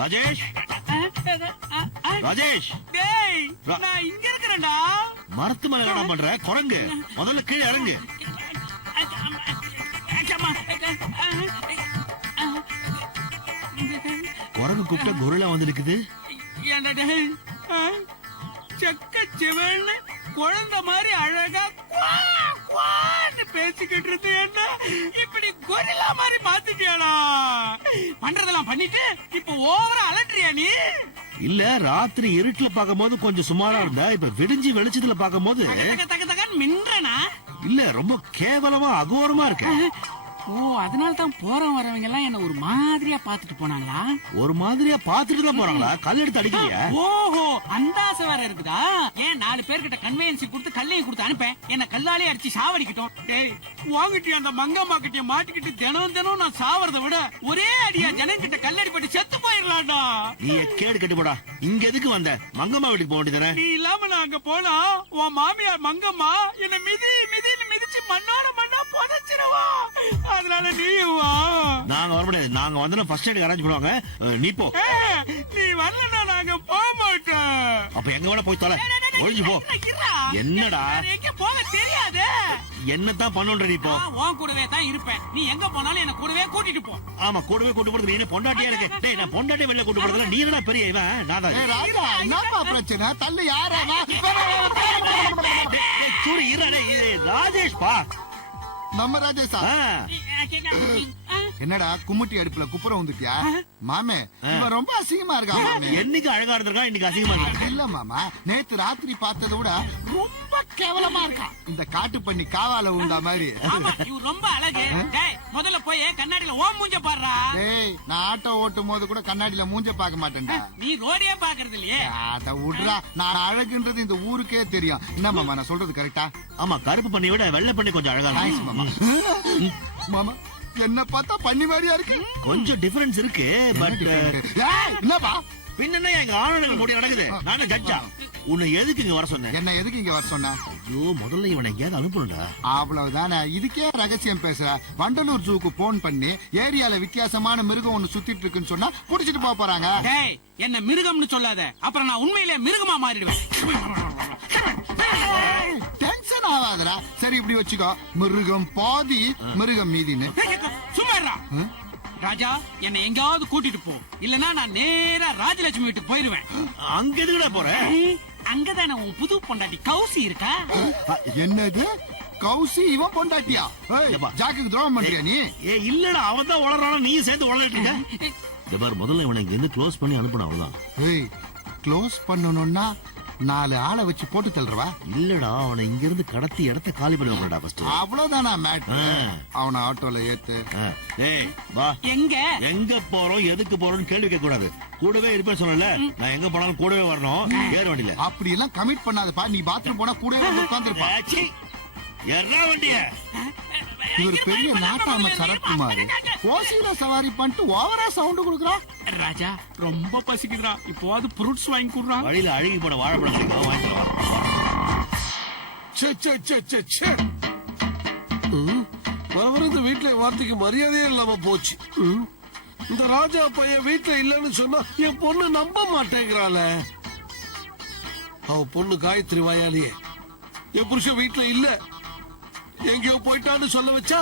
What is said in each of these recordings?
ராஜேஷ் ராஜேஷ் டேய் நான் இங்க இருக்கறேன்டா. மரத்து மேல என்ன பண்ற குரங்கு? முதல்ல கீழே இறங்கு. குரங்கு கூப்பிட்ட குரலா வந்திருக்குது. ஏன்டா டேய் செக்க செவன்னு குழந்தை மாதிரி அழகா குவான்னு பேசிக்கிட்டு இருந்து என்ன இப்படி கொரில்லா மாதிரி மாத்திட்டியாடா? பண்றதெல்லாம் பண்ணிட்டு இப்ப ஓவரா அலட்டுறியா நீ? இல்ல ராத்திரி இருட்டுல பாக்கும்போது கொஞ்சம் சுமாரா இருந்தா, இப்ப விடிஞ்சு வெளிச்சத்துல பாக்கும்போது மின்றனா? இல்ல ரொம்ப கேவலமா அகோரமா இருக்க. ஓ அதனால தான் போறவங்க வரவங்க எல்லாம் என்ன ஒரு மாதிரியா பாத்துட்டு போனாங்களா? ஒரு மாதிரியா பாத்துட்டு தான் போறாங்களா? கல் எடுத்து அடிக்கலையா? ஓஹோ அந்த ஆசை வேற இருக்குதா? ஏன் 4 பேர்கிட்ட கன்வெயன்சி கொடுத்து கல்லையும் கொடுத்து அனுப்பேன், என்ன கல்லாலே அடிச்சு சாவடிக்கட்டும். டேய் வாங்கிட்டு அந்த மங்கம்மா கிட்ட மாட்டிக்கிட்டு தினம் நான் சாவறத விட ஒரே அடியா ஜனங்கிட்ட கல்லடிப்பட்டு செத்து போயிடலாம்டா. நீ கேடு கட்டு போடா. இங்க எதுக்கு வந்த? மங்கம்மா வீட்டுக்கு போக வேண்டியதானே? நீ இல்லாம நான் அங்க போனா உன் மாமியார் மங்கம்மா என்ன மிதின்னு மிதிச்சு மண்ணோட மண்ணா புதைச்சிருவா. அதனால நீ வா. நாங்க வர முடியாது. நாங்க வந்து ஃபர்ஸ்ட் எய்ட் அரேஞ்ச் பண்ணுவாங்க. நீ போ. நீ வரலனா நாங்க போக மாட்டோம். அப்ப எங்க வேணா போய் தொலை. ஒளிஞ்சு போ. என்னடா எங்க போக தெரியாது. என்னதான் பண்ணுன்ற நீ போ. உன் கூடவே தான் இருப்பேன். நீ எங்க போனாலும் என்ன கூடவே கூட்டிட்டு போ. ஆமா கூடவே கூட்டி போறது. நீ பொண்டாட்டியா இருக்கு. டேய் நான் பொண்டாட்டி வெளில கூட்டி போறதுல நீ என்ன பெரிய இவன்? நான் தான். ராஜா என்னப்பா பிரச்சனை? தள்ளு யாரா? சூரி இருடா. ராஜேஷ் பா. நம்ம ராஜேஷா? என்னடா கும்முட்டி அடுப்புல குப்புற வந்துட்டியா? மாமே இவன் ரொம்ப அசிங்கமா இருக்கா மாமே. என்னைக்கு அழகா இருந்திருக்கா, இன்னைக்கு அசிங்கமா இருக்கா? இல்ல மாமா, நேத்து ராத்திரி பார்த்ததை விட ரொம்ப கேவலமா இருக்கா. இந்த காட்டு பண்ணி காவால உண்டா மாதிரி. இவன் ரொம்ப அழகு. டேய் முதல்ல போய் கண்ணாடியில ஓ மூஞ்ச பாருடா. டேய் நான் ஆட்டோ ஓட்டும் போது கூட கண்ணாடியில மூஞ்ச பார்க்க மாட்டேன்டா. நீ ரோடே பாக்குறது இல்லையே. அத விடுறா, நான் அழகுன்றது இந்த ஊருக்கே தெரியும். என்ன மாமா நான் சொல்றது கரெக்டா? ஆமா கருப்பு பண்ணி விட வெள்ளை பண்ணி கொஞ்சம் அழகா இருக்கு மாமா. மாமா என்ன பார்த்தா பண்ணி மாதிரியா இருக்கு. கொஞ்சம் டிஃபரன்ஸ் இருக்கு. பட் என்னப்பா பின்ன எங்க ஆளுநர்கள் போட்டி நடக்குது. நானே ஜட்ஜா. உன்னை எதுக்கு இங்க வர சொன்னேன்? என்ன எதுக்கு இங்க வர சொன்ன? ஐயோ முதல்ல இவனை எங்கேயாவது அனுப்பணும்டா. அவ்வளவுதானே. இதுக்கே ரகசியம் பேசுற. வண்டலூர் ஜூக்கு போன் பண்ணி ஏரியால வித்தியாசமான மிருகம் ஒண்ணு சுத்திட்டு இருக்குன்னு சொன்னா புடிச்சிட்டு போக போறாங்க. டேய் என்ன மிருகம்னு சொல்லாத, அப்புறம் நான் உண்மையிலே மிருகமா மாறிடுவேன். டென்ஷன் ஆகாதடா. சரி இப்படி வச்சுக்கோ, மிருகம் பாதி மிருகம் மீதின்னு. சும்மா ராஜா என்ன எங்காவது கூட்டிட்டு போ, இல்லனா நான் நேரா ராஜலட்சுமி வீட்டுக்கு போயிருவேன். அங்க எதுக்குடா போற? அங்கதானே உன் புது பொண்டாட்டி கௌசி இருக்கா. என்னது கௌசி? இவன் பொண்டாட்டியா? ஜாக்குக்கு துரோகம் பண்றியா நீ? இல்லடா அவன் தான் உளறானா, நீயும் சேர்ந்து உளறிட்டு இருக்க. முதல்ல இவனை இங்க இருந்து க்ளோஸ் பண்ணி அனுப்பணும். அவ்வளவுதான். க்ளோஸ் பண்ணணும்னா 4 ஆளை வச்சு போட்டு தள்ளுறவா? இல்லடா அவனை இங்க இருந்து கடத்தி இடத்த காலி பண்ணி வைக்கணும்டா ஃபர்ஸ்ட். அவ்வளவுதானா மேட்டர்? அவனை ஆட்டோல ஏத்து. டேய் வா. எங்க போறோம் எதுக்கு போறோம்னு கேள்வி கேட்க கூடாது. கூடவே இருப்பேன் சொன்னல. நான் எங்க போனாலும் கூடவே வரணும். ஏற வண்டியில. அப்படி எல்லாம் கமிட் பண்ணாதப்பா. நீ பாத்ரூம் போனா கூடவே வந்து உட்கார்ந்திருப்பா. ஏறா வண்டிய. இவர் பெரிய நாட்டாம சரத்குமார் கோசியில சவாரி பண்ணிட்டு ஓவரா சவுண்ட் கொடுக்குறா. ராஜா ரொம்ப பசிக்குதுடா, இப்போது ஃப்ரூட்ஸ் வாங்கி கொடுறான். வழியில அழுகி போன வாழைப்பழம் வர இந்த வீட்டுல வார்த்தைக்கு மரியாதையே இல்லாம போச்சு. இந்த ராஜா பையன் வீட்டுல இல்லன்னு சொன்னா என் பொண்ணு நம்ப மாட்டேங்கிறாள. அவ பொண்ணு காயத்ரி வாயாலியே என் புருஷன் வீட்டுல இல்ல எங்கேயோ போயிட்டான்னு சொல்ல வச்சா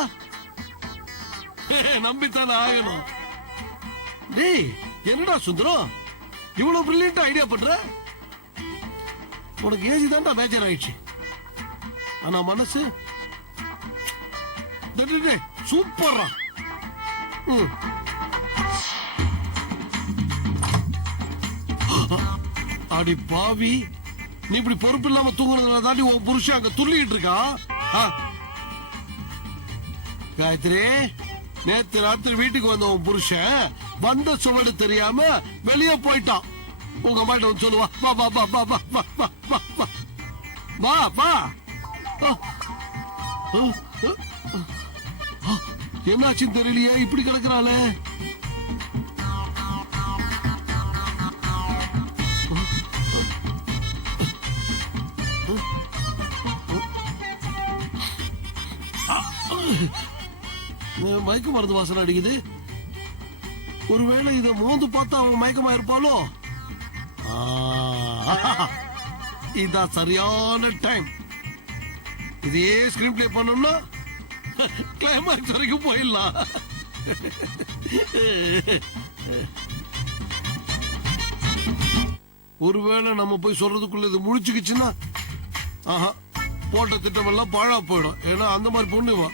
நம்பித்தானே ஆகணும். டேய் என்னடா சுந்தரம் இவ்வளவு பிரில்லியன்ட் ஐடியா பண்ற? உனக்கு ஏஜி தான்டா மேஜர் ஆயிடுச்சு. ஆனா மனசு சூப்பரா. அடி பாவி, நீ இப்படி பொறுப்பு இல்லாம தூங்குறதுனால தாண்டி உன் புருஷன் அங்க துள்ளிட்டு இருக்கா. காயத்ரி நேத்து ராத்திரி வீட்டுக்கு வந்த உன் புருஷன் வந்த சுவடு தெரியாம வெளியே போயிட்டான். உங்க அம்மாட்ட சொல்லுவா. வா வா வா வா வா வா வா வா வா. என்னாச்சுன்னு தெரியலையே, இப்படி கிடக்குறாளே. மயக்க மருந்து வாசனை அடிக்குது. ஒருவேளை இத மோந்து பார்த்து அவன் மயக்கமா இருப்பாளோ? இதான் சரியான டைம். இதையே ஸ்கிரீன் பிளே பண்ணோம்னா கிளைமாக்ஸ் வரைக்கும் போயிடலாம். ஒருவேளை நம்ம போய் சொல்றதுக்குள்ள இது முழிச்சுக்குச்சுன்னா ஆஹா, போட்ட திட்டம் எல்லாம் பாழா போயிடும். ஏன்னா அந்த மாதிரி பொண்ணுவா.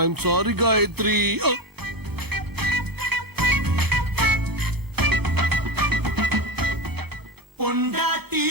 I'm sorry Gayatri. பொண்டாட்டி